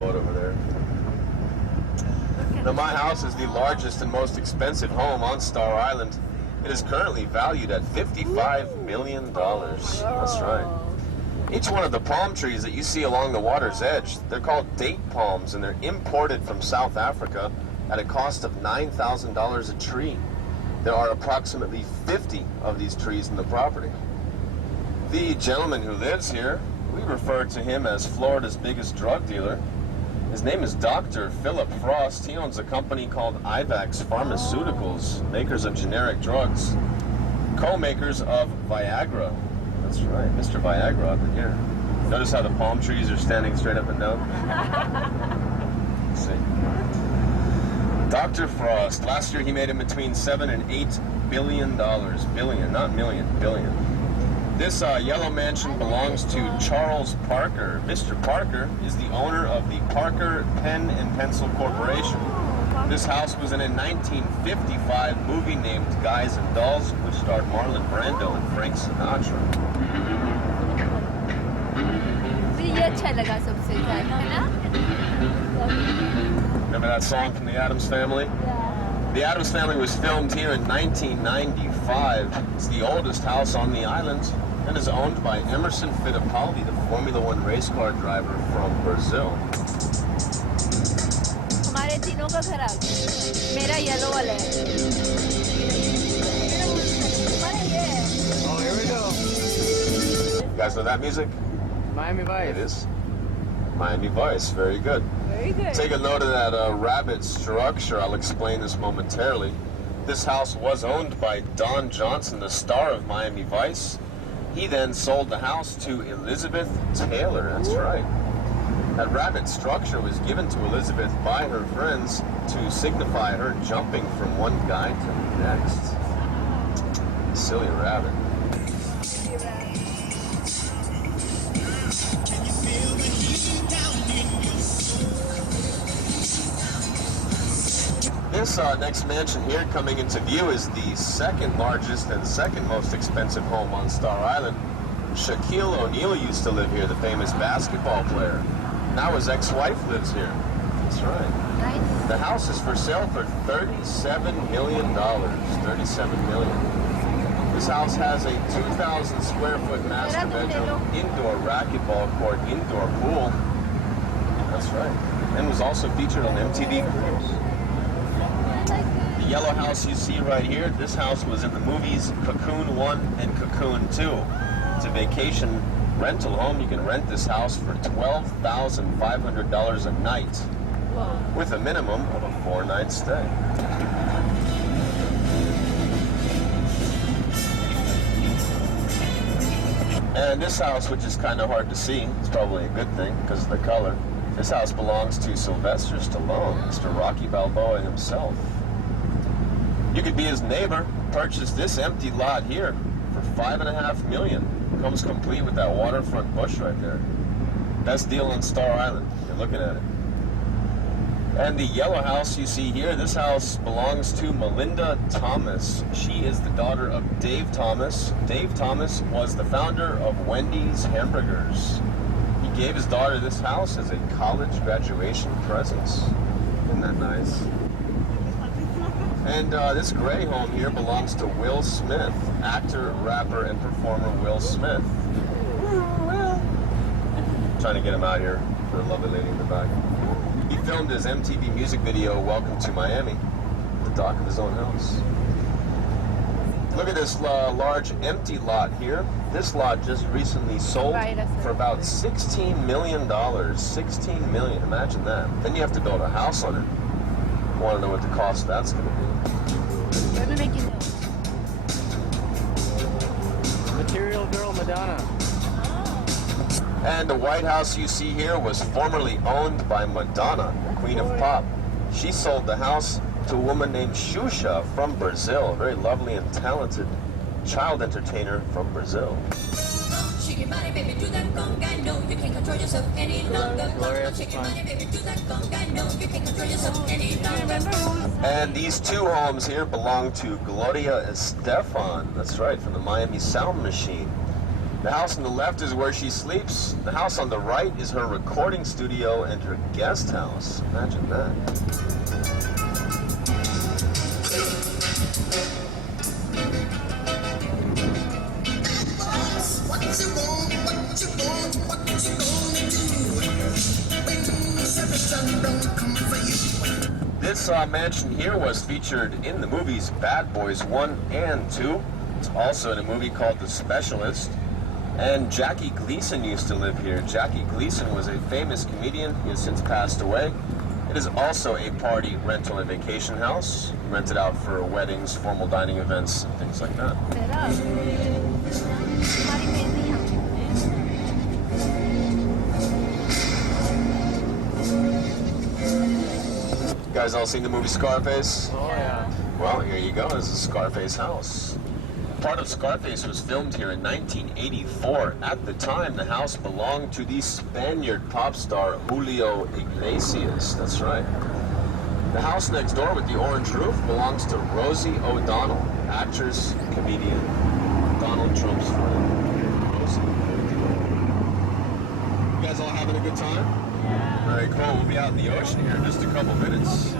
over there. Now, my house is the largest and most expensive home on Star Island. It is currently valued at $55 million. That's right. Each one of the palm trees that you see along the water's edge, they're called date palms, and they're imported from South Africa at a cost of $9,000 a tree. There are approximately 50 of these trees in the property. The gentleman who lives here, we refer to him as Florida's biggest drug dealer. His name is Dr. Philip Frost. He owns a company called IVAX Pharmaceuticals, makers of generic drugs, co-makers of Viagra. That's right, Mr. Viagra up in here. Notice how the palm trees are standing straight up and down? Let's see. Dr. Frost, last year he made in between $7 and $8 billion. Billion, not million, billion. This yellow mansion belongs to Charles Parker. Mr. Parker is the owner of the Parker Pen and Pencil Corporation. This house was in a 1955 movie named Guys and Dolls, which starred Marlon Brando and Frank Sinatra. Remember that song from the Addams Family? Yeah. The Addams Family was filmed here in 1995. It's the oldest house on the island and is owned by Emerson Fittipaldi, the Formula One race car driver from Brazil. हमारे तीनों का घर आ गया मेरा yellow वाला है Oh, here we go. You guys know that music? Miami Vice. It is. Miami Vice, very good. Very good. Take a note of that rabbit structure. I'll explain this momentarily. This house was owned by Don Johnson, the star of Miami Vice. He then sold the house to Elizabeth Taylor. That's right. That rabbit structure was given to Elizabeth by her friends to signify her jumping from one guy to the next. Silly rabbit. This next mansion here coming into view is the second largest and second most expensive home on Star Island. Shaquille O'Neal used to live here, the famous basketball player. Now his ex-wife lives here. That's right. Nice. The house is for sale for $37 million. $37 million. This house has a 2,000 square foot master bedroom, indoor racquetball court, indoor pool. That's right. And was also featured on MTV Cribs. The yellow house you see right here, this house was in the movies Cocoon 1 and Cocoon 2. It's a vacation rental home. You can rent this house for $12,500 a night. Whoa. With a minimum of a 4-night stay. And this house, which is kind of hard to see, it's probably a good thing because of the color. This house belongs to Sylvester Stallone, Mr. Rocky Balboa himself. You could be his neighbor, purchase this empty lot here for $5.5 million. Comes complete with that waterfront bush right there. Best deal on Star Island. You're looking at it. And the yellow house you see here, this house belongs to Melinda Thomas. She is the daughter of Dave Thomas. Dave Thomas was the founder of Wendy's Hamburgers. He gave his daughter this house as a college graduation present. Isn't that nice? And this gray home here belongs to Will Smith, actor, rapper, and performer Will Smith. Trying to get him out here for a lovely lady in the back. He filmed his MTV music video, Welcome to Miami, at the dock of his own house. Look at this large empty lot here. This lot just recently sold for about $16 million. $16 million, imagine that. Then you have to build a house on it. Want to know what the cost of that's going to be. Material Girl Madonna. And the White House you see here was formerly owned by Madonna, the Queen of Pop. She sold the house to a woman named Xuxa from Brazil, a very lovely and talented child entertainer from Brazil. Gloria Estefan. And these two homes here belong to Gloria Estefan. That's right, from the Miami Sound Machine. The house on the left is where she sleeps. The house on the right is her recording studio and her guest house. Imagine that. This mansion here was featured in the movies Bad Boys 1 and 2. It's also in a movie called The Specialist. And Jackie Gleason used to live here. Jackie Gleason was a famous comedian. He has since passed away. It is also a party, rental, and vacation house. Rented out for weddings, formal dining events, and things like that. You guys all seen the movie Scarface? Oh, yeah. Well, here you go. This is Scarface house. Part of Scarface was filmed here in 1984. At the time, the house belonged to the Spaniard pop star Julio Iglesias. That's right. The house next door with the orange roof belongs to Rosie O'Donnell, actress, comedian, Donald Trump's friend. Rosie O'Donnell. You guys all having a good time? Yeah. Very cool. We'll be out in the ocean here in just a couple minutes.